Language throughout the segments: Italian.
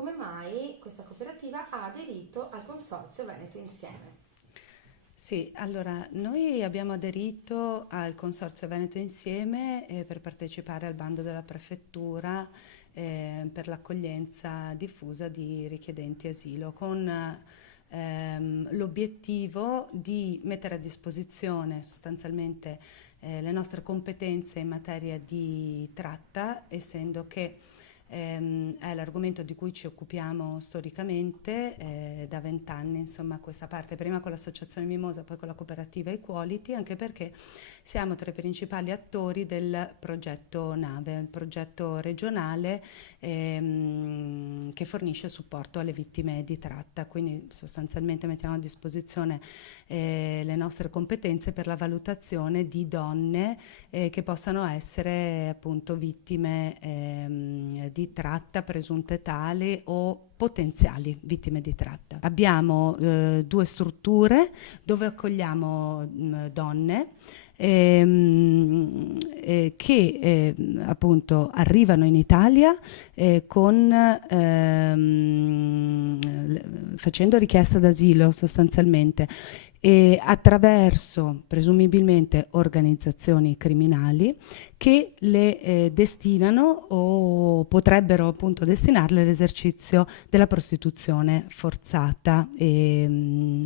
come mai questa cooperativa ha aderito al Consorzio Veneto Insieme. Sì, allora noi abbiamo aderito al Consorzio Veneto Insieme per partecipare al bando della prefettura per l'accoglienza diffusa di richiedenti asilo con l'obiettivo di mettere a disposizione sostanzialmente le nostre competenze in materia di tratta, essendo che è l'argomento di cui ci occupiamo storicamente da 20 anni, insomma, a questa parte, prima con l'associazione Mimosa, poi con la cooperativa Equality, anche perché siamo tra i principali attori del progetto NAVE, il progetto regionale che fornisce supporto alle vittime di tratta, quindi sostanzialmente mettiamo a disposizione le nostre competenze per la valutazione di donne che possano essere appunto vittime di tratta, presunte tali o potenziali vittime di tratta. Abbiamo 2 strutture dove accogliamo donne che appunto arrivano in Italia facendo richiesta d'asilo sostanzialmente e attraverso presumibilmente organizzazioni criminali che le destinano o potrebbero appunto destinarle all'esercizio della prostituzione forzata e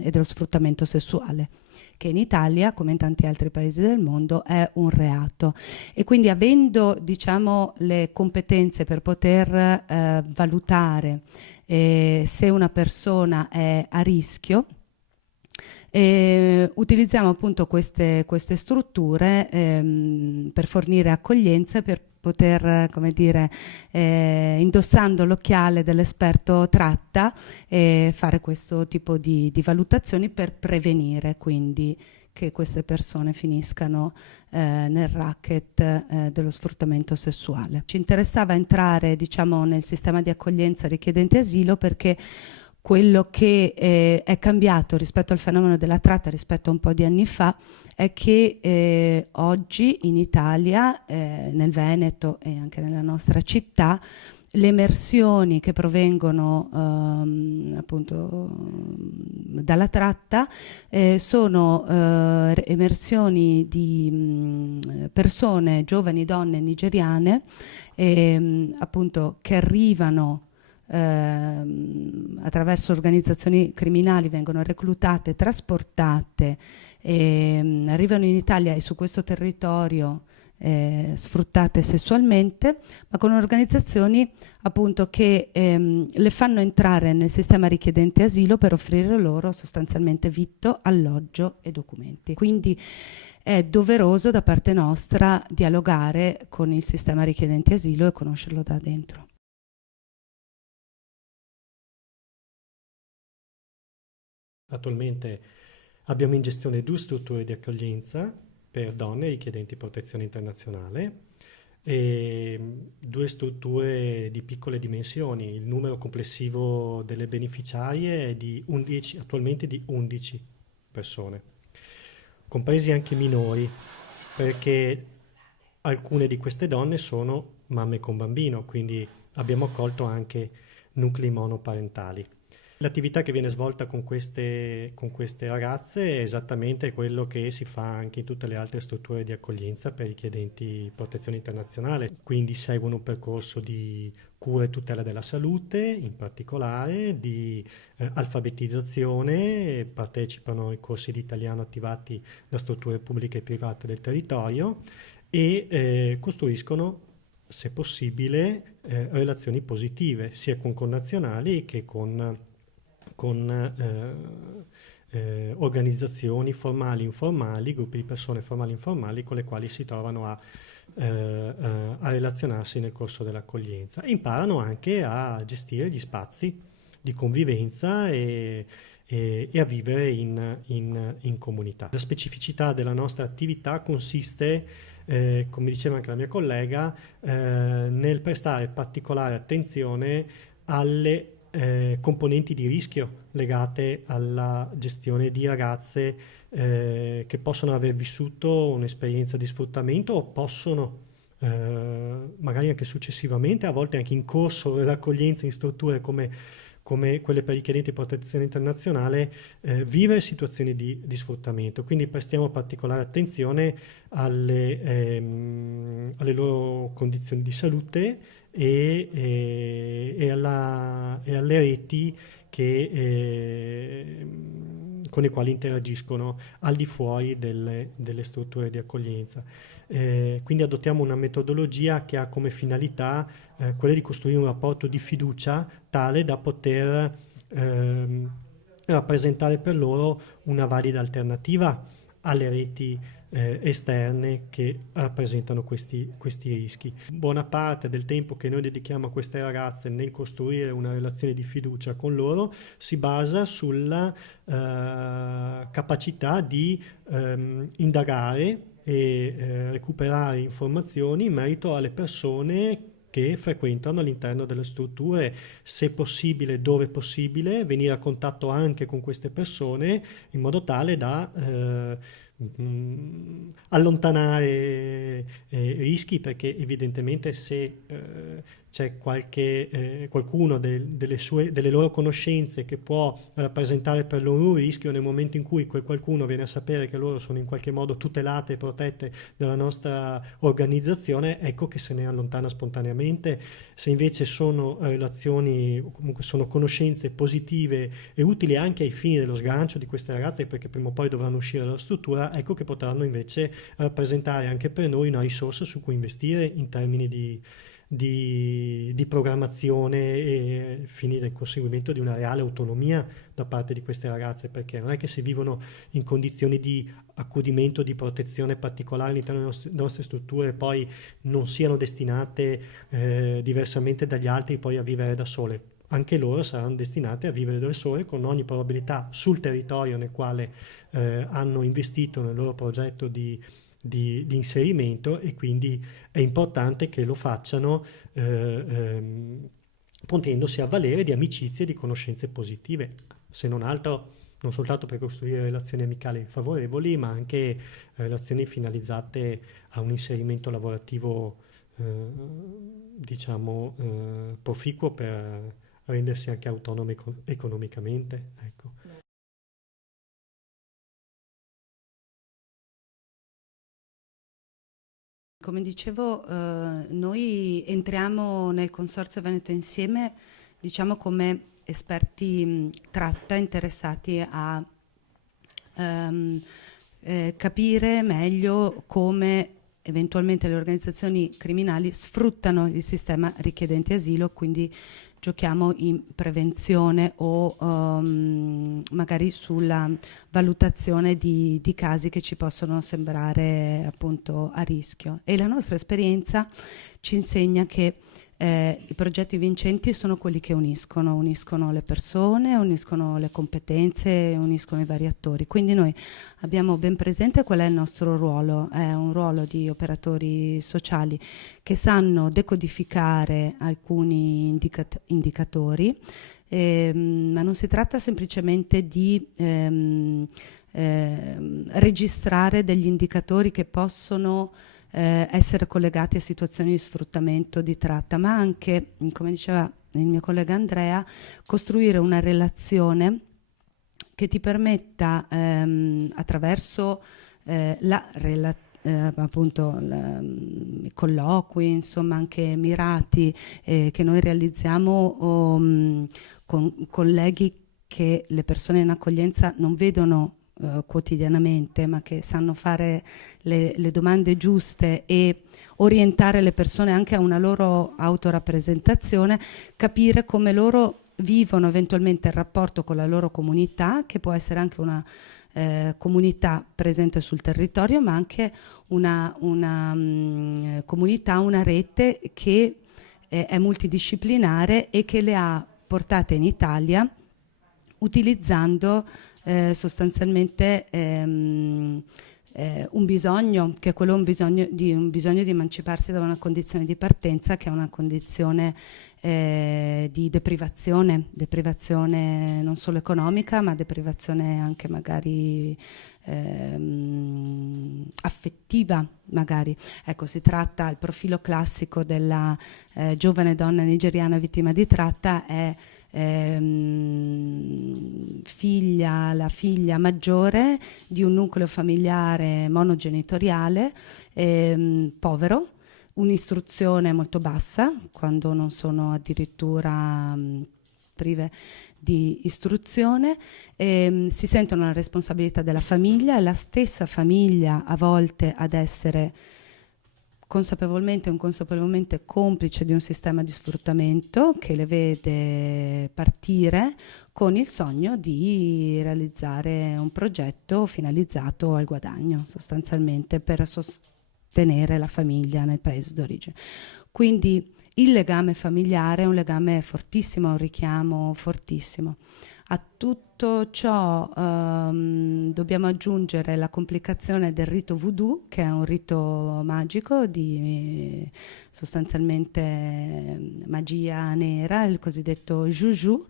dello sfruttamento sessuale, che in Italia, come in tanti altri paesi del mondo, è un reato. E quindi avendo, diciamo, le competenze per poter valutare se una persona è a rischio, utilizziamo appunto queste strutture per fornire accoglienza, per poter, come dire, indossando l'occhiale dell'esperto tratta, fare questo tipo di valutazioni per prevenire quindi che queste persone finiscano nel racket dello sfruttamento sessuale. Ci interessava entrare, diciamo, nel sistema di accoglienza richiedenti asilo perché quello che è cambiato rispetto al fenomeno della tratta rispetto a un po' di anni fa è che oggi in Italia, nel Veneto e anche nella nostra città, le emersioni che provengono appunto dalla tratta sono emersioni di persone, giovani donne nigeriane, appunto che arrivano attraverso organizzazioni criminali, vengono reclutate, trasportate, arrivano in Italia e su questo territorio sfruttate sessualmente, ma con organizzazioni appunto che le fanno entrare nel sistema richiedente asilo per offrire loro sostanzialmente vitto, alloggio e documenti. Quindi è doveroso da parte nostra dialogare con il sistema richiedente asilo e conoscerlo da dentro. Attualmente abbiamo in gestione 2 strutture di accoglienza per donne richiedenti protezione internazionale e 2 strutture di piccole dimensioni. Il numero complessivo delle beneficiarie è di 11, attualmente di 11 persone, compresi anche minori, perché alcune di queste donne sono mamme con bambino, quindi abbiamo accolto anche nuclei monoparentali. L'attività che viene svolta con queste ragazze è esattamente quello che si fa anche in tutte le altre strutture di accoglienza per richiedenti protezione internazionale, quindi seguono un percorso di cura e tutela della salute, in particolare di alfabetizzazione, partecipano ai corsi di italiano attivati da strutture pubbliche e private del territorio e costruiscono, se possibile, relazioni positive sia con connazionali che con organizzazioni formali e informali, gruppi di persone formali e informali con le quali si trovano a relazionarsi nel corso dell'accoglienza e imparano anche a gestire gli spazi di convivenza e a vivere in comunità. La specificità della nostra attività consiste, come diceva anche la mia collega, nel prestare particolare attenzione alle componenti di rischio legate alla gestione di ragazze che possono aver vissuto un'esperienza di sfruttamento o possono magari anche successivamente, a volte anche in corso dell'accoglienza in strutture come quelle per richiedenti protezione internazionale, vivere situazioni di sfruttamento. Quindi prestiamo particolare attenzione alle loro condizioni di salute e alle reti con le quali interagiscono al di fuori delle strutture di accoglienza. Quindi adottiamo una metodologia che ha come finalità quella di costruire un rapporto di fiducia tale da poter rappresentare per loro una valida alternativa alle reti esterne che rappresentano questi rischi. Buona parte del tempo che noi dedichiamo a queste ragazze nel costruire una relazione di fiducia con loro si basa sulla capacità di indagare e recuperare informazioni in merito alle persone che frequentano all'interno delle strutture, se possibile, dove possibile, venire a contatto anche con queste persone in modo tale da allontanare rischi, perché evidentemente se c'è qualcuno delle loro conoscenze che può rappresentare per loro un rischio, nel momento in cui quel qualcuno viene a sapere che loro sono in qualche modo tutelate e protette dalla nostra organizzazione, ecco che se ne allontana spontaneamente. Se invece sono relazioni, o comunque sono conoscenze positive e utili anche ai fini dello sgancio di queste ragazze, perché prima o poi dovranno uscire dalla struttura, ecco che potranno invece rappresentare anche per noi una risorsa su cui investire in termini di programmazione e fini del conseguimento di una reale autonomia da parte di queste ragazze, perché non è che se vivono in condizioni di accudimento, di protezione particolare all'interno delle nostre strutture poi non siano destinate diversamente dagli altri poi a vivere da sole. Anche loro saranno destinate a vivere da sole con ogni probabilità sul territorio nel quale hanno investito nel loro progetto di inserimento, e quindi è importante che lo facciano potendosi avvalere di amicizie e di conoscenze positive, se non altro non soltanto per costruire relazioni amicali favorevoli, ma anche relazioni finalizzate a un inserimento lavorativo proficuo per rendersi anche autonomi economicamente, ecco. Come dicevo, noi entriamo nel Consorzio Veneto Insieme, diciamo, come esperti tratta interessati a capire meglio come eventualmente le organizzazioni criminali sfruttano il sistema richiedenti asilo, quindi giochiamo in prevenzione o magari sulla valutazione di casi che ci possono sembrare appunto a rischio. E la nostra esperienza ci insegna che i progetti vincenti sono quelli che uniscono le persone, uniscono le competenze, uniscono i vari attori. Quindi noi abbiamo ben presente qual è il nostro ruolo, è un ruolo di operatori sociali che sanno decodificare alcuni indicatori, ma non si tratta semplicemente di registrare degli indicatori che possono essere collegati a situazioni di sfruttamento, di tratta, ma anche, come diceva il mio collega Andrea, costruire una relazione che ti permetta attraverso appunto i colloqui, insomma anche mirati che noi realizziamo con colleghi che le persone in accoglienza non vedono quotidianamente, ma che sanno fare le domande giuste e orientare le persone anche a una loro autorappresentazione, capire come loro vivono eventualmente il rapporto con la loro comunità, che può essere anche una comunità presente sul territorio, ma anche una comunità, una rete che è multidisciplinare e che le ha portate in Italia utilizzando sostanzialmente un bisogno, che è quello un bisogno di emanciparsi da una condizione di partenza, che è una condizione di deprivazione non solo economica, ma deprivazione anche magari affettiva, magari. Ecco, si tratta, il profilo classico della giovane donna nigeriana vittima di tratta è la figlia maggiore di un nucleo familiare monogenitoriale, povero, un'istruzione molto bassa, quando non sono addirittura prive di istruzione, si sentono la responsabilità della famiglia, è la stessa famiglia a volte ad essere consapevolmente o inconsapevolmente complice di un sistema di sfruttamento che le vede partire con il sogno di realizzare un progetto finalizzato al guadagno, sostanzialmente per sostenere la famiglia nel paese d'origine. Quindi il legame familiare è un legame fortissimo, un richiamo fortissimo. A tutto ciò dobbiamo aggiungere la complicazione del rito voodoo, che è un rito magico di sostanzialmente magia nera, il cosiddetto juju,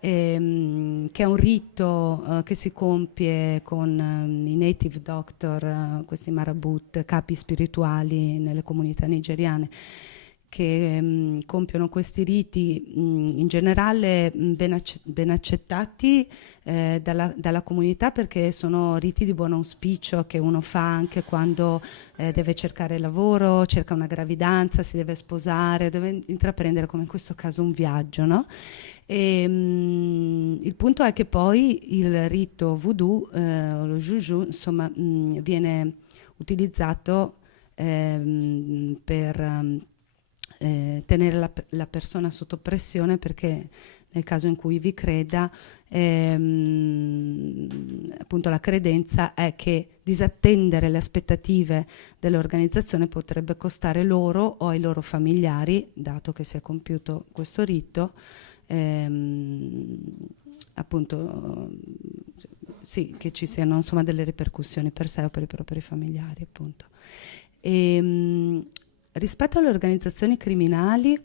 che è un rito che si compie con i native doctor, questi marabut, capi spirituali nelle comunità nigeriane, che compiono questi riti in generale ben accettati dalla comunità, perché sono riti di buon auspicio che uno fa anche quando deve cercare lavoro, cerca una gravidanza, si deve sposare, deve intraprendere, come in questo caso, un viaggio, no? Il punto è che poi il rito voodoo, lo juju, insomma, viene utilizzato per tenere la persona sotto pressione, perché nel caso in cui vi creda, appunto la credenza è che disattendere le aspettative dell'organizzazione potrebbe costare loro o ai loro familiari, dato che si è compiuto questo rito, appunto sì, che ci siano insomma delle ripercussioni per sé o per i propri familiari, appunto. Rispetto alle organizzazioni criminali,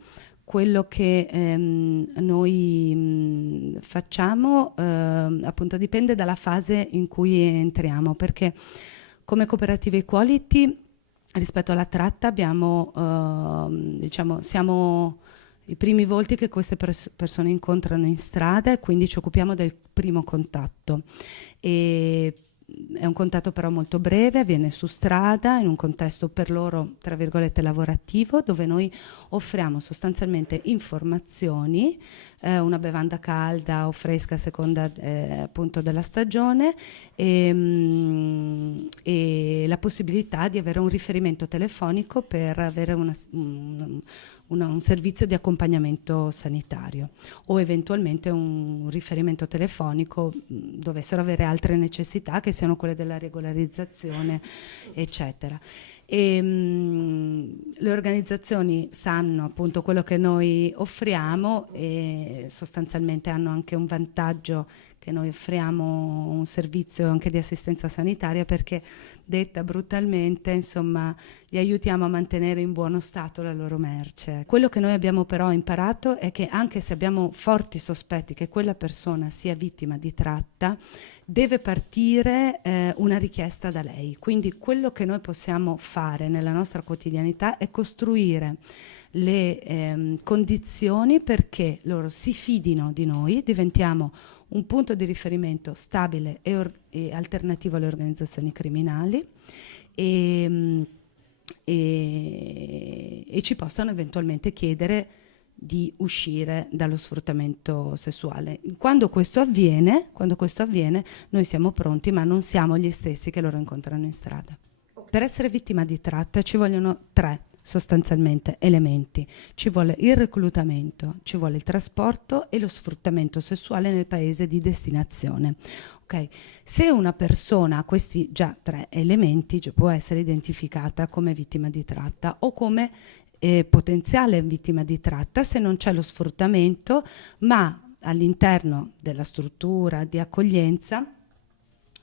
quello che noi facciamo appunto dipende dalla fase in cui entriamo, perché come Cooperative Equality rispetto alla tratta abbiamo, diciamo, siamo i primi volti che queste persone incontrano in strada, e quindi ci occupiamo del primo contatto. È un contatto però molto breve, avviene su strada, in un contesto per loro, tra virgolette, lavorativo, dove noi offriamo sostanzialmente informazioni, una bevanda calda o fresca a seconda appunto della stagione, e la possibilità di avere un riferimento telefonico per avere un servizio di accompagnamento sanitario, o eventualmente un riferimento telefonico dovessero avere altre necessità, che siano quelle della regolarizzazione, eccetera. Le organizzazioni sanno appunto quello che noi offriamo, e sostanzialmente hanno anche un vantaggio, che noi offriamo un servizio anche di assistenza sanitaria, perché, detta brutalmente, insomma, li aiutiamo a mantenere in buono stato la loro merce. Quello che noi abbiamo però imparato è che, anche se abbiamo forti sospetti che quella persona sia vittima di tratta, deve partire una richiesta da lei. Quindi quello che noi possiamo fare nella nostra quotidianità è costruire le condizioni perché loro si fidino di noi, diventiamo un punto di riferimento stabile e alternativo alle organizzazioni criminali, e ci possano eventualmente chiedere di uscire dallo sfruttamento sessuale. Quando questo avviene, noi siamo pronti, ma non siamo gli stessi che loro incontrano in strada. Per essere vittima di tratta ci vogliono 3 sostanzialmente elementi: ci vuole il reclutamento, ci vuole il trasporto e lo sfruttamento sessuale nel paese di destinazione. Okay. Se una persona ha questi già 3 elementi, può essere identificata come vittima di tratta o come potenziale vittima di tratta, se non c'è lo sfruttamento, ma all'interno della struttura di accoglienza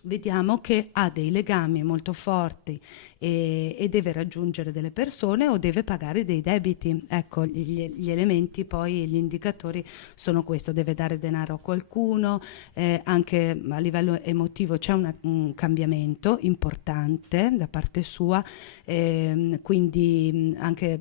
vediamo che ha dei legami molto forti e deve raggiungere delle persone o deve pagare dei debiti. Ecco, gli elementi poi, gli indicatori sono questo: deve dare denaro a qualcuno, anche a livello emotivo c'è un cambiamento importante da parte sua, quindi anche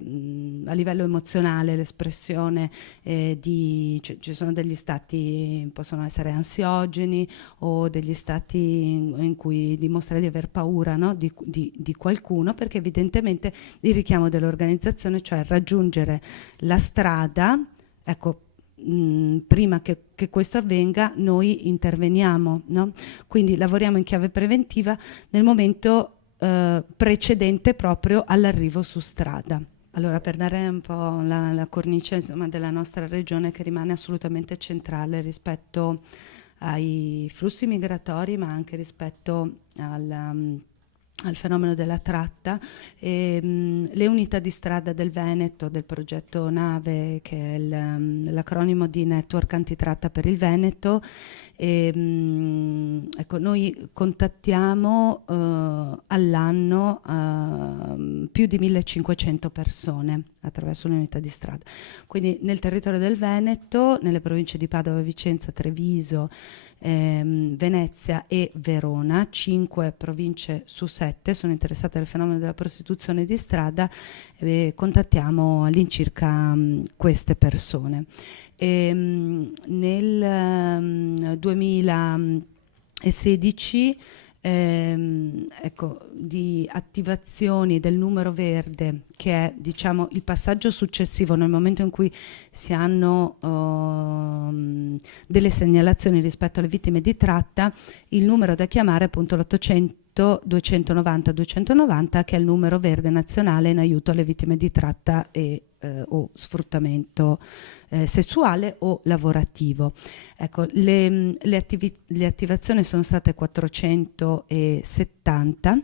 a livello emozionale l'espressione ci sono degli stati, possono essere ansiogeni o degli stati in cui dimostra di aver paura, no? di qualcuno, perché evidentemente il richiamo dell'organizzazione, cioè raggiungere la strada, ecco, prima che questo avvenga noi interveniamo, no? Quindi lavoriamo in chiave preventiva nel momento precedente proprio all'arrivo su strada. Allora, per dare un po' la cornice, insomma, della nostra regione, che rimane assolutamente centrale rispetto ai flussi migratori, ma anche rispetto al fenomeno della tratta, le unità di strada del Veneto, del progetto NAVE, che è l'acronimo di Network Antitratta per il Veneto. Ecco, noi contattiamo all'anno più di 1500 persone attraverso l'unità di strada. Quindi nel territorio del Veneto, nelle province di Padova, Vicenza, Treviso, Venezia e Verona, 5 province su 7 sono interessate al fenomeno della prostituzione di strada, contattiamo all'incirca queste persone. Nel 2016 ecco, di attivazioni del numero verde, che è, diciamo, il passaggio successivo nel momento in cui si hanno delle segnalazioni rispetto alle vittime di tratta. Il numero da chiamare è appunto l'800 290 290, che è il numero verde nazionale in aiuto alle vittime di tratta o sfruttamento sessuale o lavorativo. Ecco, le attivazioni sono state 470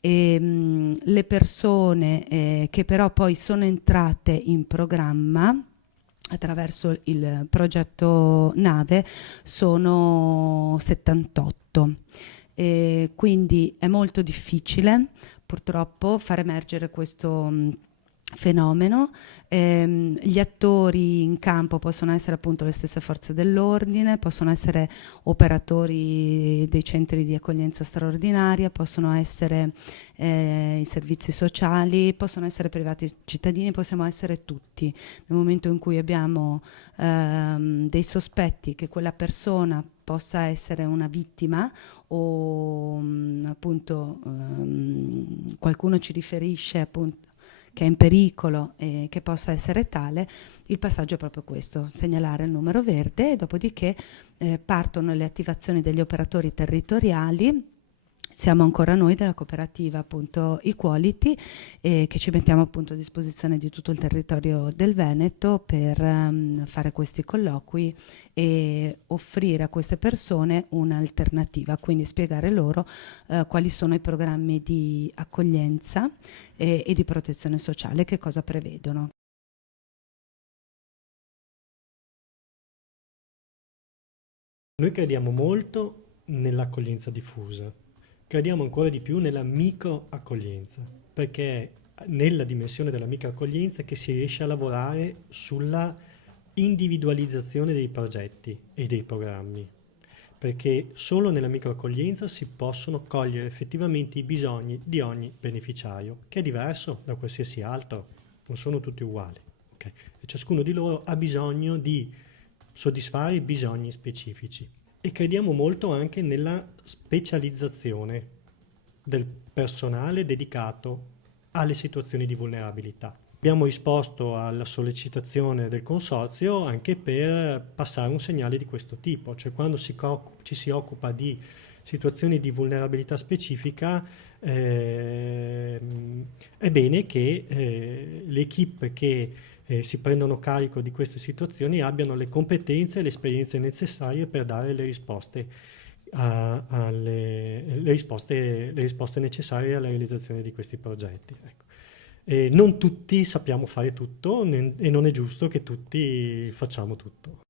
e le persone che però poi sono entrate in programma attraverso il progetto NAVE sono 78. Quindi è molto difficile purtroppo far emergere questo fenomeno. Gli attori in campo possono essere appunto le stesse forze dell'ordine, possono essere operatori dei centri di accoglienza straordinaria, possono essere i servizi sociali, possono essere privati cittadini, possiamo essere tutti. Nel momento in cui abbiamo dei sospetti che quella persona possa essere una vittima o appunto qualcuno ci riferisce appunto che è in pericolo e che possa essere tale, il passaggio è proprio questo: segnalare il numero verde, e dopodiché partono le attivazioni degli operatori territoriali. Siamo ancora noi della cooperativa appunto Equality, che ci mettiamo appunto a disposizione di tutto il territorio del Veneto per fare questi colloqui e offrire a queste persone un'alternativa, quindi spiegare loro quali sono i programmi di accoglienza e di protezione sociale, che cosa prevedono. Noi crediamo molto nell'accoglienza diffusa. Crediamo ancora di più nella microaccoglienza, perché nella dimensione della microaccoglienza che si riesce a lavorare sulla individualizzazione dei progetti e dei programmi, perché solo nella microaccoglienza si possono cogliere effettivamente i bisogni di ogni beneficiario, che è diverso da qualsiasi altro, non sono tutti uguali, okay? E ciascuno di loro ha bisogno di soddisfare bisogni specifici. E crediamo molto anche nella specializzazione del personale dedicato alle situazioni di vulnerabilità. Abbiamo risposto alla sollecitazione del consorzio anche per passare un segnale di questo tipo, cioè quando ci si occupa di situazioni di vulnerabilità specifica, è bene che le equip che si prendono carico di queste situazioni abbiano le competenze e le esperienze necessarie per dare le risposte, le risposte necessarie alla realizzazione di questi progetti. Ecco. Non tutti sappiamo fare tutto e non è giusto che tutti facciamo tutto.